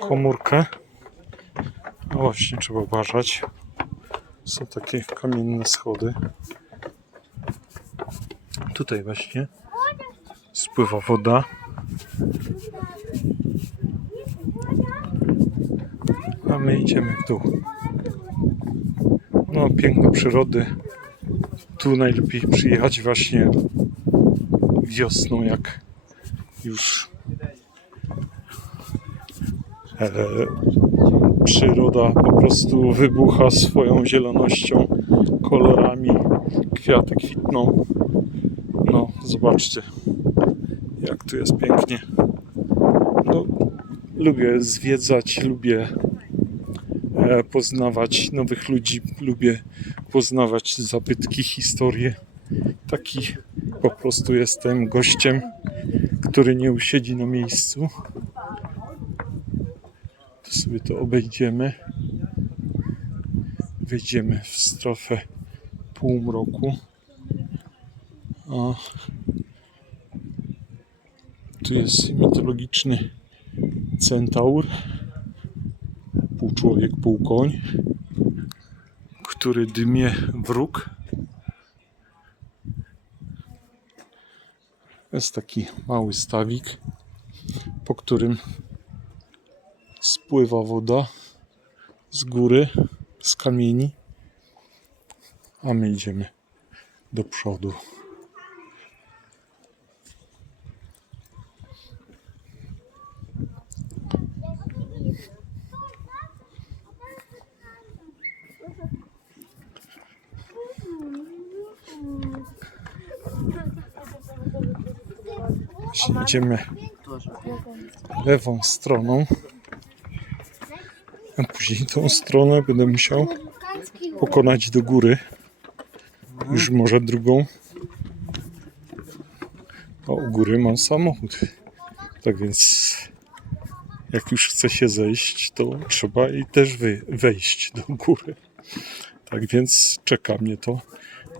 komórkę. No właśnie, trzeba uważać. Są takie kamienne schody. Tutaj właśnie spływa woda. A my idziemy w dół. No, piękne przyrody. Tu najlepiej przyjechać właśnie wiosną, jak już przyroda po prostu wybucha swoją zielonością, kolorami, kwiaty kwitną. No, zobaczcie, jak tu jest pięknie. No, lubię zwiedzać, lubię e, poznawać nowych ludzi, lubię poznawać zabytki, historie. Taki po prostu jestem gościem, który nie usiedzi na miejscu. Sobie to obejdziemy. Wejdziemy w strefę półmroku. A tu jest mitologiczny centaur, pół człowiek, pół koń, który dymie wróg. Jest taki mały stawik, po którym spływa woda z góry, z kamieni, a my idziemy do przodu. Idziemy lewą stroną, a później tą stronę będę musiał pokonać do góry. Już może drugą. A u góry mam samochód. Tak więc jak już chce się zejść, to trzeba i też wejść do góry. Tak więc czeka mnie to,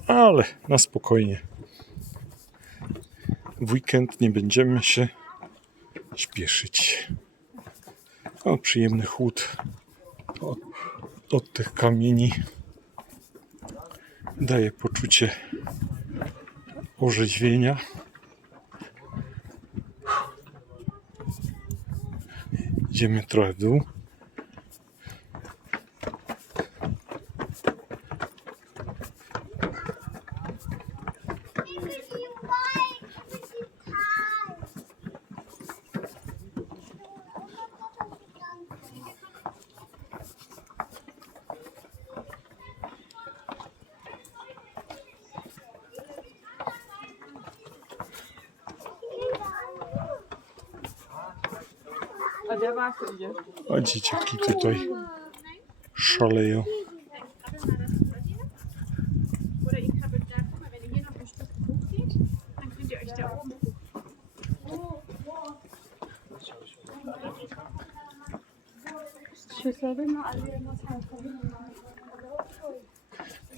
ale na spokojnie. W weekend nie będziemy się śpieszyć. O, przyjemny chłód od, od tych kamieni daje poczucie orzeźwienia. Idziemy trochę w dół. Ihr euch da oben.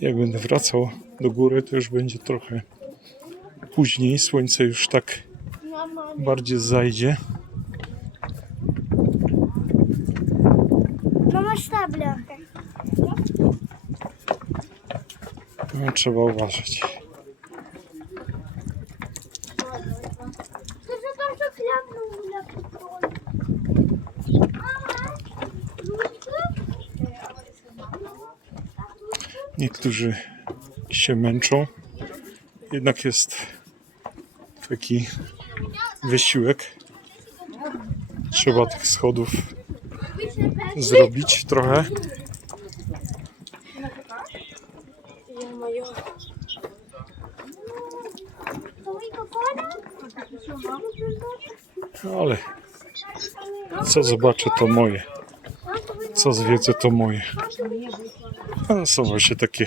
Jak będę wracał do góry, to już będzie trochę później. Słońce już tak bardziej zajdzie. No, trzeba uważać. Niektórzy się męczą. Jednak jest taki wysiłek. Trzeba tych schodów zrobić trochę. Ale co zobaczę, to moje. Co zwiedzę, to moje. Są właśnie takie.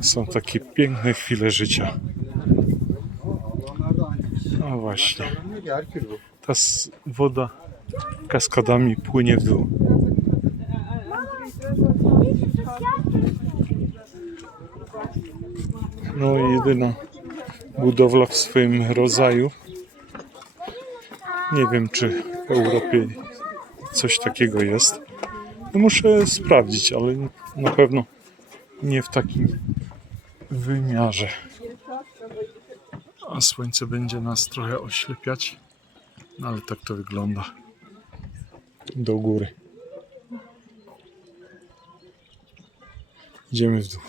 Są takie piękne chwile życia. No właśnie. Ta woda kaskadami płynie w dół. No i jedyna budowla w swoim rodzaju. Nie wiem, czy w Europie coś takiego jest. No muszę sprawdzić, ale na pewno nie w takim wymiarze. A słońce będzie nas trochę oślepiać, no ale tak to wygląda. Do góry. Idziemy w dół.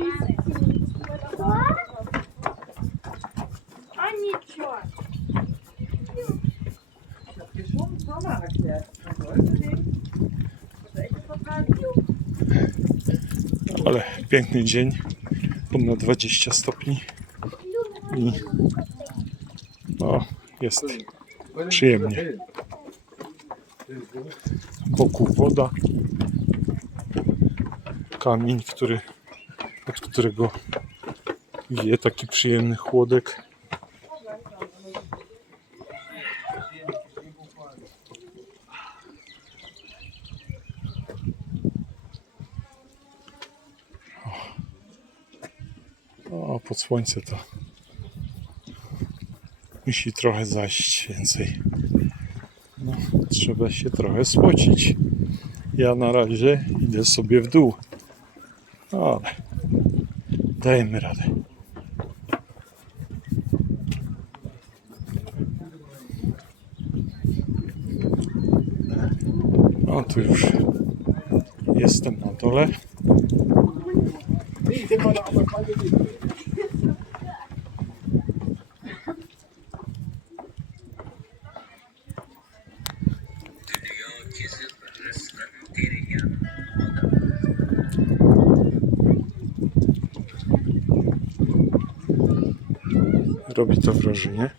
Echt vertragen. Ale piękny dzień, ponad 20 stopni i no, jest przyjemnie. Wokół woda, kamień, który, od którego wieje taki przyjemny chłodek. O, pod słońce to musi trochę zajść więcej. No, trzeba się trochę spocić. Ja na razie idę sobie w dół. Ale dajemy radę. O, tu już jestem na dole. Robi to wrażenie.